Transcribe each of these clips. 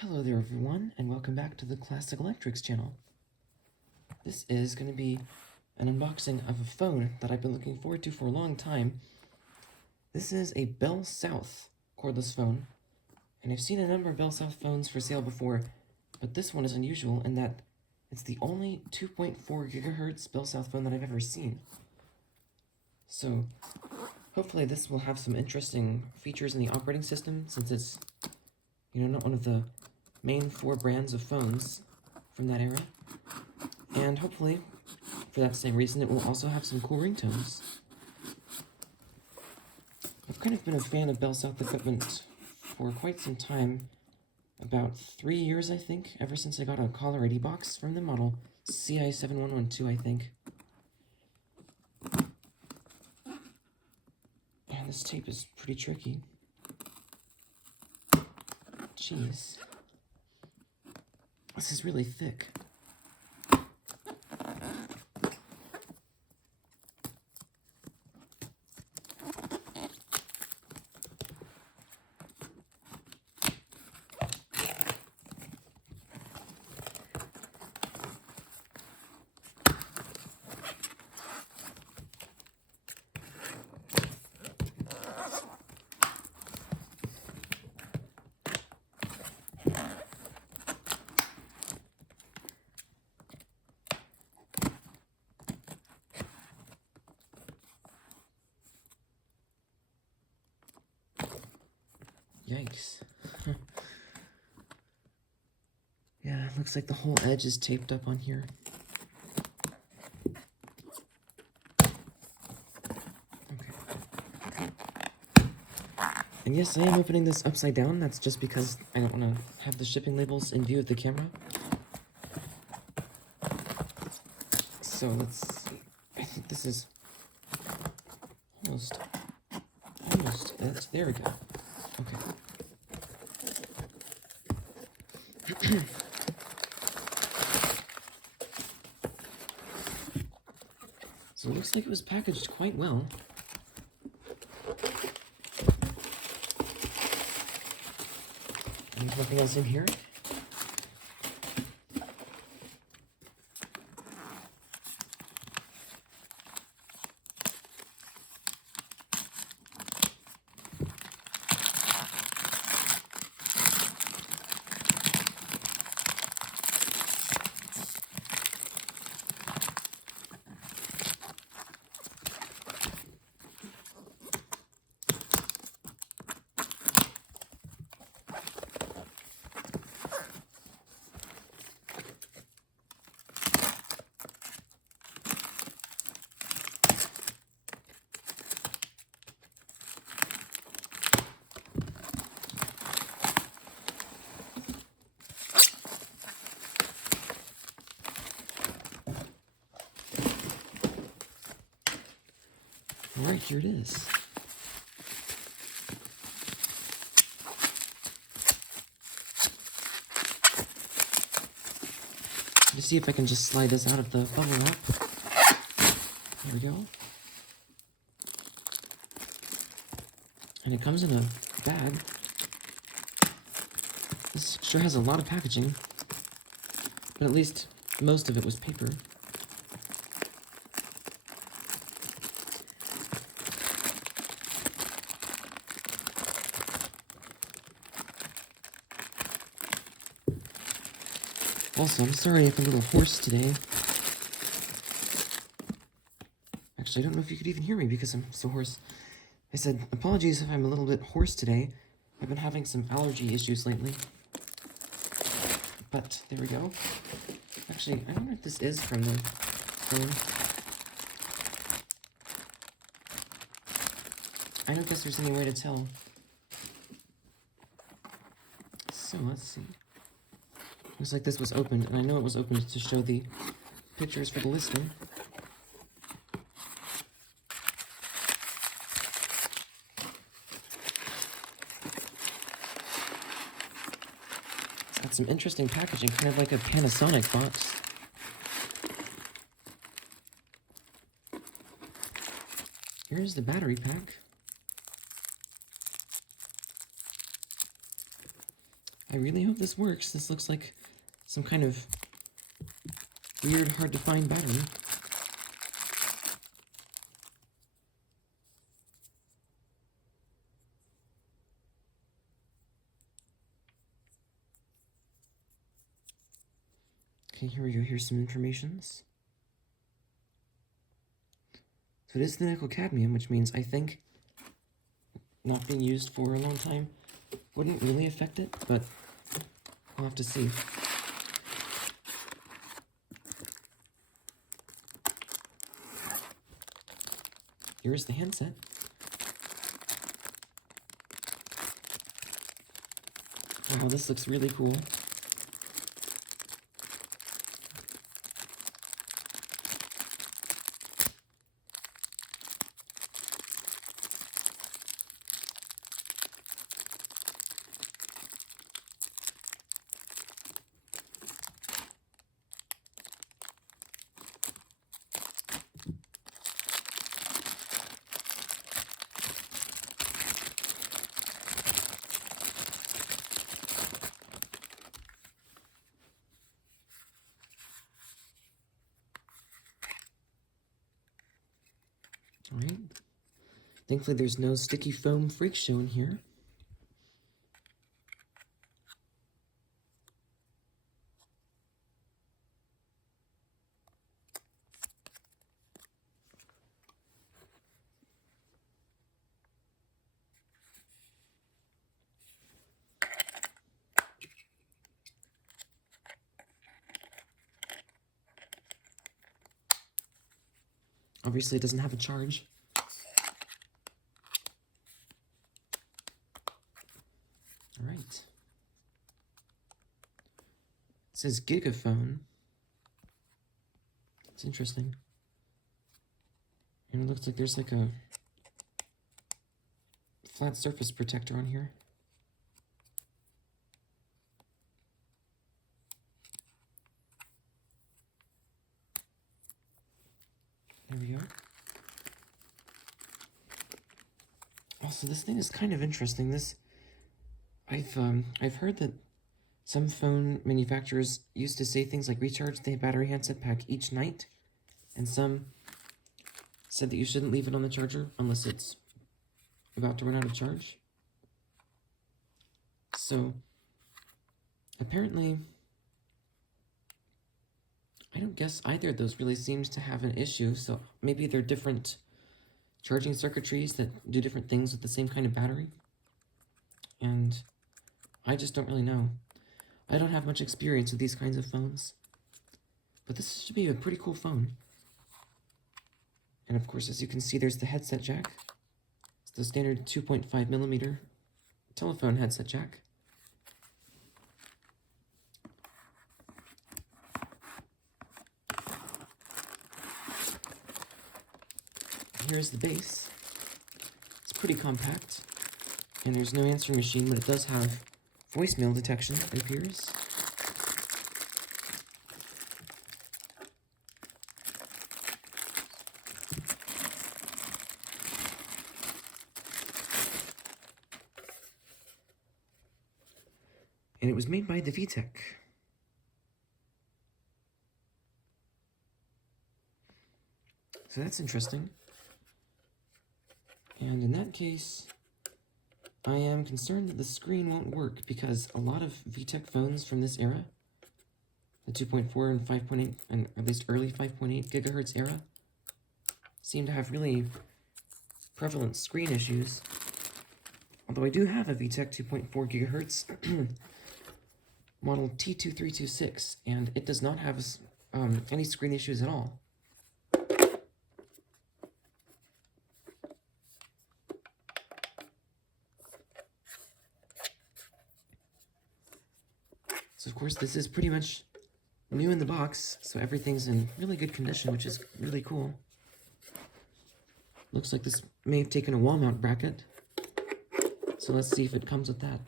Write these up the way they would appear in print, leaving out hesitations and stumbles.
Hello there everyone, and welcome back to the Classic Electrics channel. This is going to be an unboxing of a phone that I've been looking forward to for a long time. This is a BellSouth cordless phone, and I've seen a number of BellSouth phones for sale before, but this one is unusual in that it's the only 2.4 gigahertz BellSouth phone that I've ever seen. So, hopefully this will have some interesting features in the operating system, since it's, not one of the main 4 brands of phones from that era. And hopefully, for that same reason, it will also have some cool ringtones. I've kind of been a fan of BellSouth equipment for quite some time, about 3 years I think, ever since I got a caller ID box from the model CI7112 I think. And this tape is pretty tricky. Jeez. This is really thick. Yikes. Yeah, it looks like the whole edge is taped up on here. Okay. And yes, I am opening this upside down. That's just because I don't want to have the shipping labels in view of the camera. So let's see. I think this is almost, there we go. Okay. So it looks like it was packaged quite well. There's nothing else in here. Alright, here it is. Let's see if I can just slide this out of the bubble wrap. There we go. And it comes in a bag. This sure has a lot of packaging, but at least most of it was paper. Also, I'm sorry if I'm a little hoarse today. Actually, I don't know if you could even hear me because I'm so hoarse. I said, apologies if I'm a little bit hoarse today. I've been having some allergy issues lately. But, there we go. Actually, I wonder if this is from the phone. I don't guess there's any way to tell. So, let's see. Looks like this was opened, and I know it was opened to show the pictures for the listing. It's got some interesting packaging, kind of like a Panasonic box. Here's the battery pack. I really hope this works. This looks like some kind of weird, hard to find battery. Okay, here we go. Here's some informations. So it is the nickel cadmium, which means I think not being used for a long time wouldn't really affect it, but we'll have to see. Here's the handset. Wow, this looks really cool. Alright. Thankfully there's no sticky foam freak shown here. Obviously it doesn't have a charge. Alright. It says gigaphone. It's interesting. And it looks like there's like a flat surface protector on here. There we go. Also, this thing is kind of interesting. I've heard that some phone manufacturers used to say things like recharge the battery handset pack each night, and some said that you shouldn't leave it on the charger unless it's about to run out of charge. So, apparently, I don't guess either of those really seems to have an issue, so maybe they're different charging circuitries that do different things with the same kind of battery. And I just don't really know. I don't have much experience with these kinds of phones, but this should be a pretty cool phone. And of course, as you can see, there's the headset jack. It's the standard 2.5mm telephone headset jack. Here's the base. It's pretty compact, and there's no answering machine, but it does have voicemail detection, it appears. And it was made by the VTech. So that's interesting. And in that case, I am concerned that the screen won't work because a lot of VTech phones from this era, the 2.4 and 5.8, and at least early 5.8 gigahertz era, seem to have really prevalent screen issues. Although I do have a VTech 2.4 gigahertz model T2326, and it does not have any screen issues at all. So of course this is pretty much new in the box, so everything's in really good condition, which is really cool. Looks like this may have taken a wall mount bracket, so let's see if it comes with that.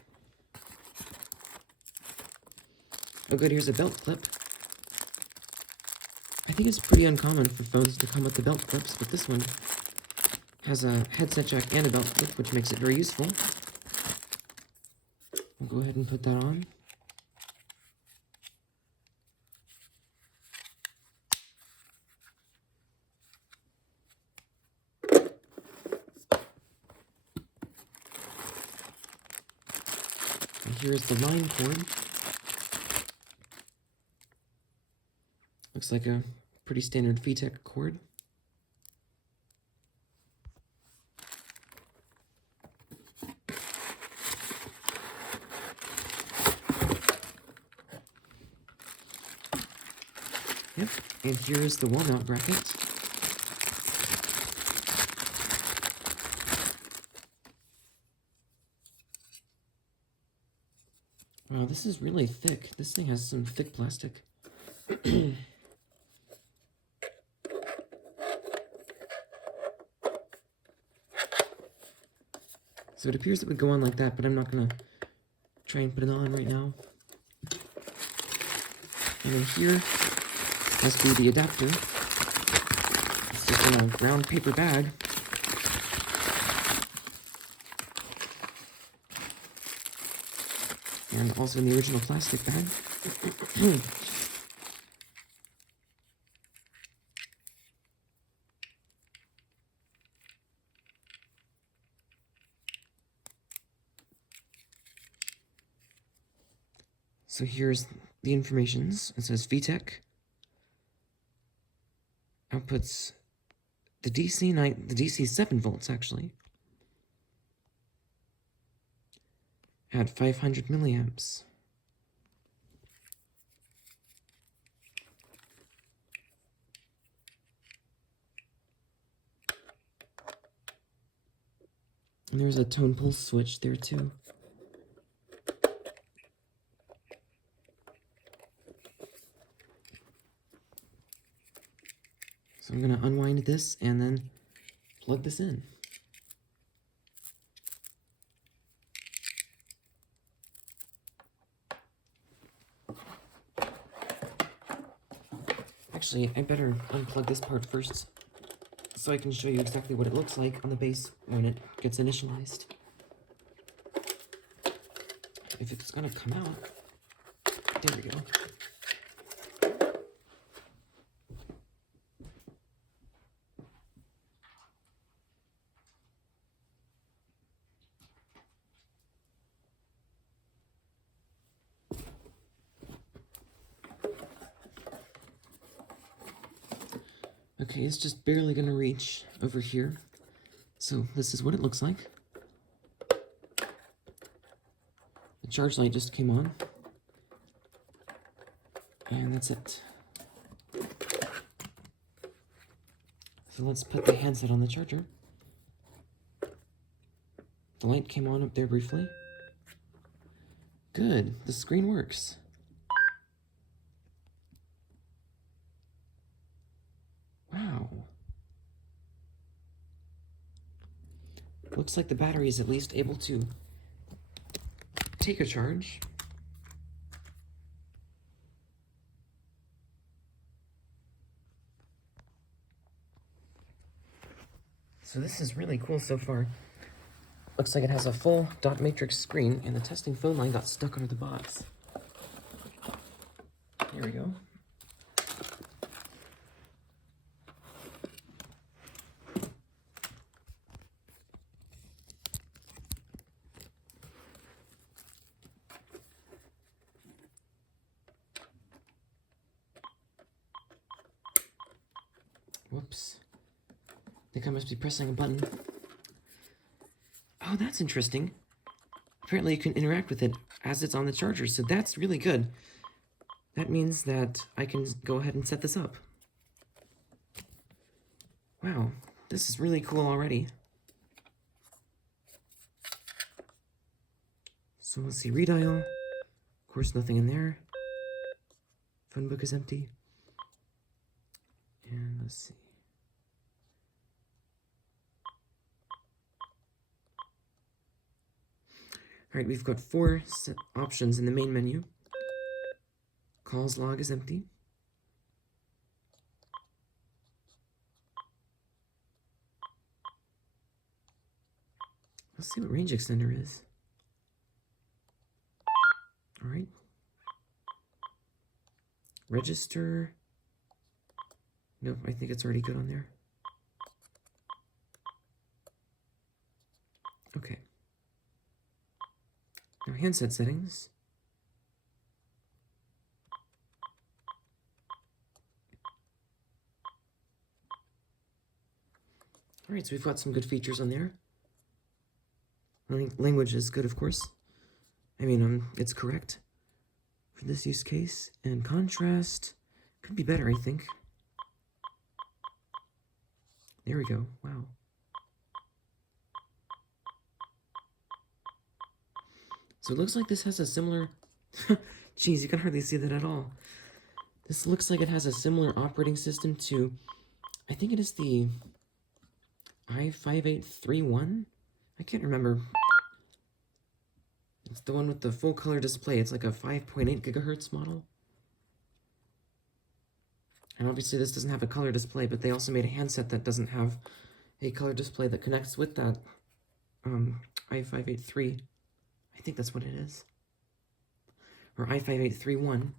Oh good, here's a belt clip. I think it's pretty uncommon for phones to come with the belt clips, but this one has a headset jack and a belt clip, which makes it very useful. We'll go ahead and put that on. here's the line cord. Looks like a pretty standard VTech cord. Yep, and here's the wall mount bracket. Wow, this is really thick. This thing has some thick plastic. So it appears it would go on like that, but I'm not gonna try and put it on right now. And then here must be the adapter. It's just in a brown paper bag. And also in the original plastic bag. So here's the informations. It says VTech outputs the DC 7 volts actually at 500 milliamps. And there's a tone pulse switch there too. So I'm going to unwind this and then plug this in. Actually, I better unplug this part first so I can show you exactly what it looks like on the base when it gets initialized. If it's going to come out. There we go. Okay, it's just barely gonna reach over here. So this is what it looks like. The charge light just came on. And that's it. So let's put the handset on the charger. The light came on up there briefly. Good, the screen works. Wow. Looks like the battery is at least able to take a charge. So this is really cool so far. Looks like it has a full dot matrix screen, and the testing phone line got stuck under the box. Here we go. Whoops. I think I must be pressing a button. Oh, that's interesting. Apparently you can interact with it as it's on the charger, so that's really good. That means that I can go ahead and set this up. Wow, this is really cool already. So let's see, redial. Of course, nothing in there. Phone book is empty. And let's see. All right, we've got 4 options in the main menu. Calls log is empty. Let's see what range extender is. All right. Register. Nope, I think it's already good on there. Okay. Now handset settings. Alright, so we've got some good features on there. Language is good, of course. I mean, it's correct for this use case. And contrast could be better, I think. There we go. Wow. So it looks like this has a similar... Jeez, you can hardly see that at all. This looks like it has a similar operating system to... I think it is the i5831? I can't remember. It's the one with the full color display. It's like a 5.8 gigahertz model. And obviously this doesn't have a color display, but they also made a handset that doesn't have a color display that connects with that i583. I think that's what it is. Or i5831.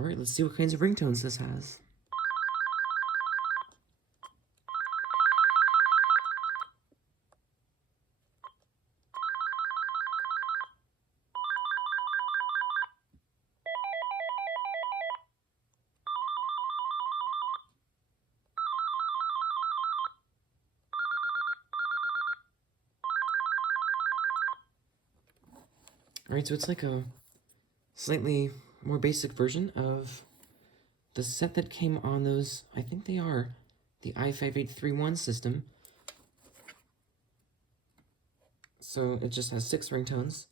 Alright, let's see what kinds of ringtones this has. Alright, so it's like a slightly more basic version of the set that came on those, I think they are, the i5831 system. So it just has 6 ringtones.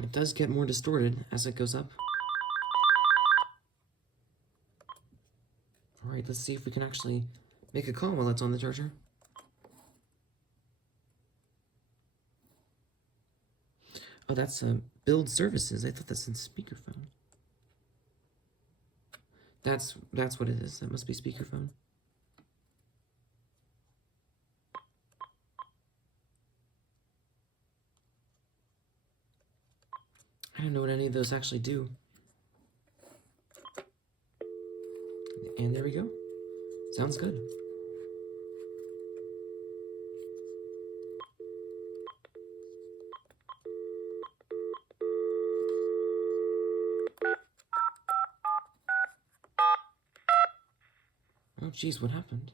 It does get more distorted as it goes up. Alright, let's see if we can actually make a call while it's on the charger. Oh, that's build services. I thought that's in speakerphone. That's what it is. That must be speakerphone. I don't know what any of those actually do. And there we go. Sounds good. Oh, geez, what happened?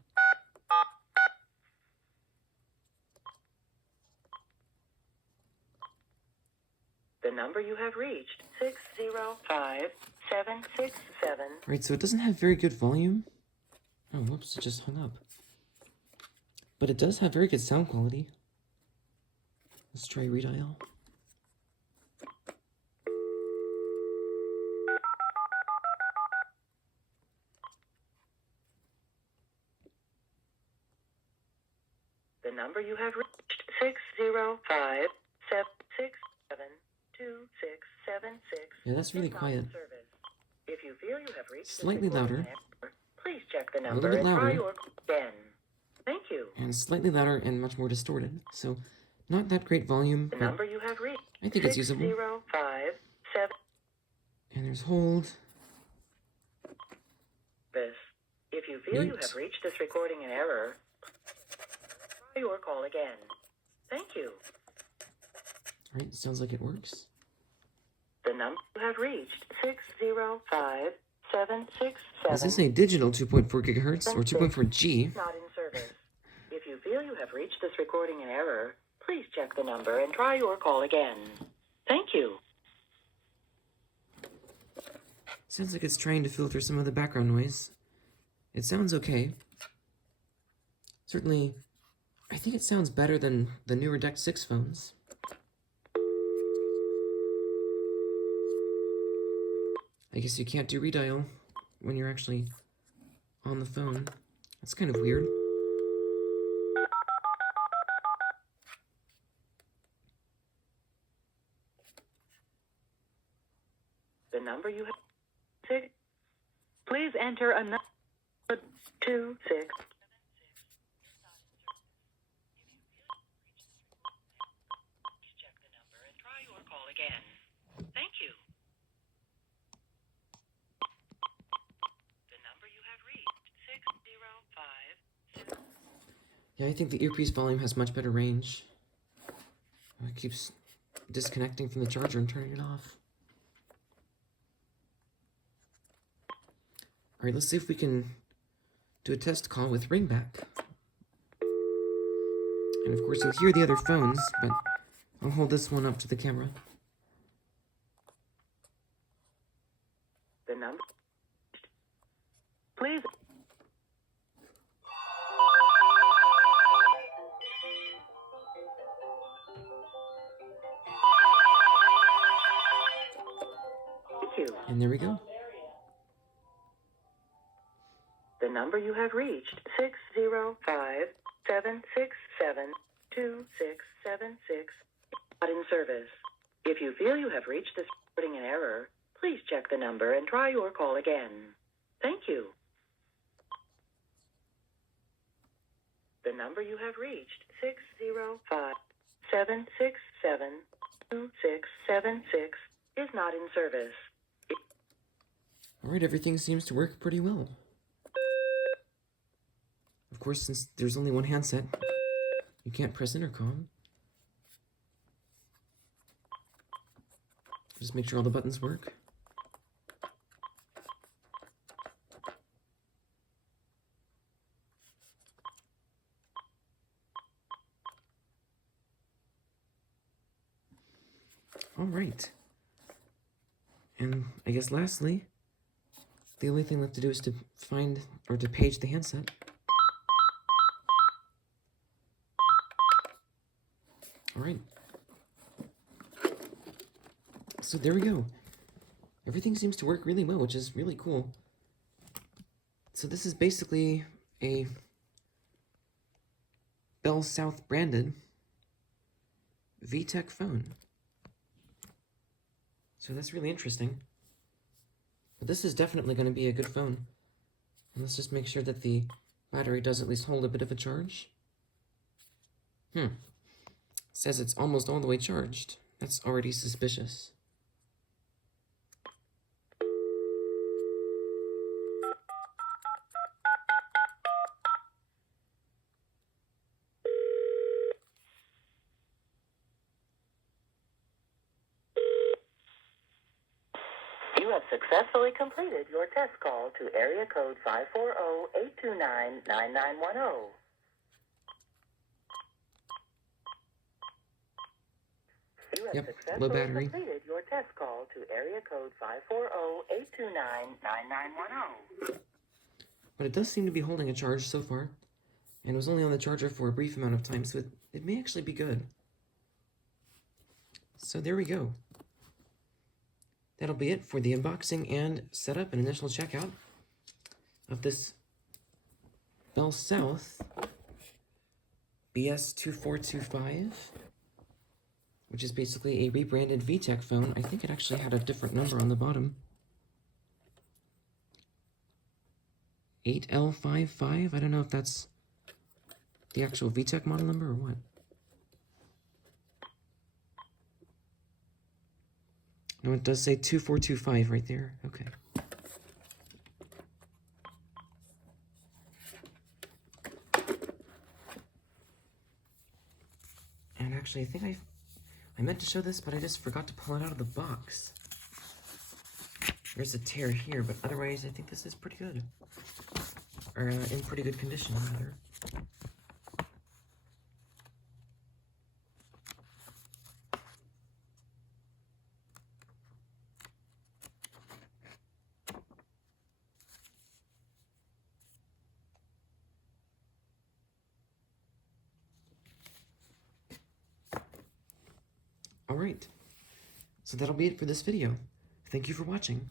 The number you have reached, 605767. Right, so it doesn't have very good volume. Oh, whoops, it just hung up. But it does have very good sound quality. Let's try redial. The number you have reached, 605-767-2676. Yeah, that's really quiet. If you feel you have reached Slightly louder. Please check the A number little bit and try louder. your again. Thank you. And slightly louder and much more distorted. So, not that great volume, The but number you have reached, I think it's usable. 6057. And there's hold. If you feel you Mute. have reached this recording in error, try your call again. Thank you. Alright, sounds like it works. The number you have reached, 605767. This is a digital 2.4 gigahertz or 2.4G. Not in service. If you feel you have reached this recording in error, please check the number and try your call again. Thank you. Sounds like it's trying to filter some of the background noise. It sounds okay. Certainly I think it sounds better than the newer DECT 6 phones. I guess you can't do redial when you're actually on the phone. That's kind of weird. The number you have. Six. Please enter a number 26. Please check the number and try your call again. Thank you. The number you have reached 605. Yeah, I think the earpiece volume has much better range. It keeps disconnecting from the charger and turning it off. Alright, let's see if we can do a test call with ringback. And of course you'll hear the other phones, but I'll hold this one up to the camera. The number. Please. Thank you. And there we go. The number you have reached 605-767-2676 not in service. If you feel you have reached this recording in error, please check the number and try your call again. Thank you. The number you have reached 605-767-2676 is not in service. Alright, everything seems to work pretty well. Of course, since there's only one handset, you can't press intercom. Just make sure all the buttons work. Alright. And I guess lastly, the only thing left to do is to find or to page the handset. Alright. So there we go. Everything seems to work really well, which is really cool. So this is basically a BellSouth-branded VTech phone. So that's really interesting. But this is definitely going to be a good phone. And let's just make sure that the battery does at least hold a bit of a charge. Says it's almost all the way charged. That's already suspicious. You have successfully completed your test call to area code 540-829-9910. You have Yep, successfully low battery. completed your test call to area code 540-829-9910. But it does seem to be holding a charge so far. And it was only on the charger for a brief amount of time, so it may actually be good. So there we go. That'll be it for the unboxing and setup and initial checkout of this BellSouth BS2425, which is basically a rebranded VTech phone. I think it actually had a different number on the bottom. 8L55, I don't know if that's the actual VTech model number or what. No, it does say 2425 right there. Okay. And actually, I think I meant to show this, but I just forgot to pull it out of the box. There's a tear here, but otherwise, I think this is pretty good. Or in pretty good condition, rather. Alright, so that'll be it for this video. Thank you for watching.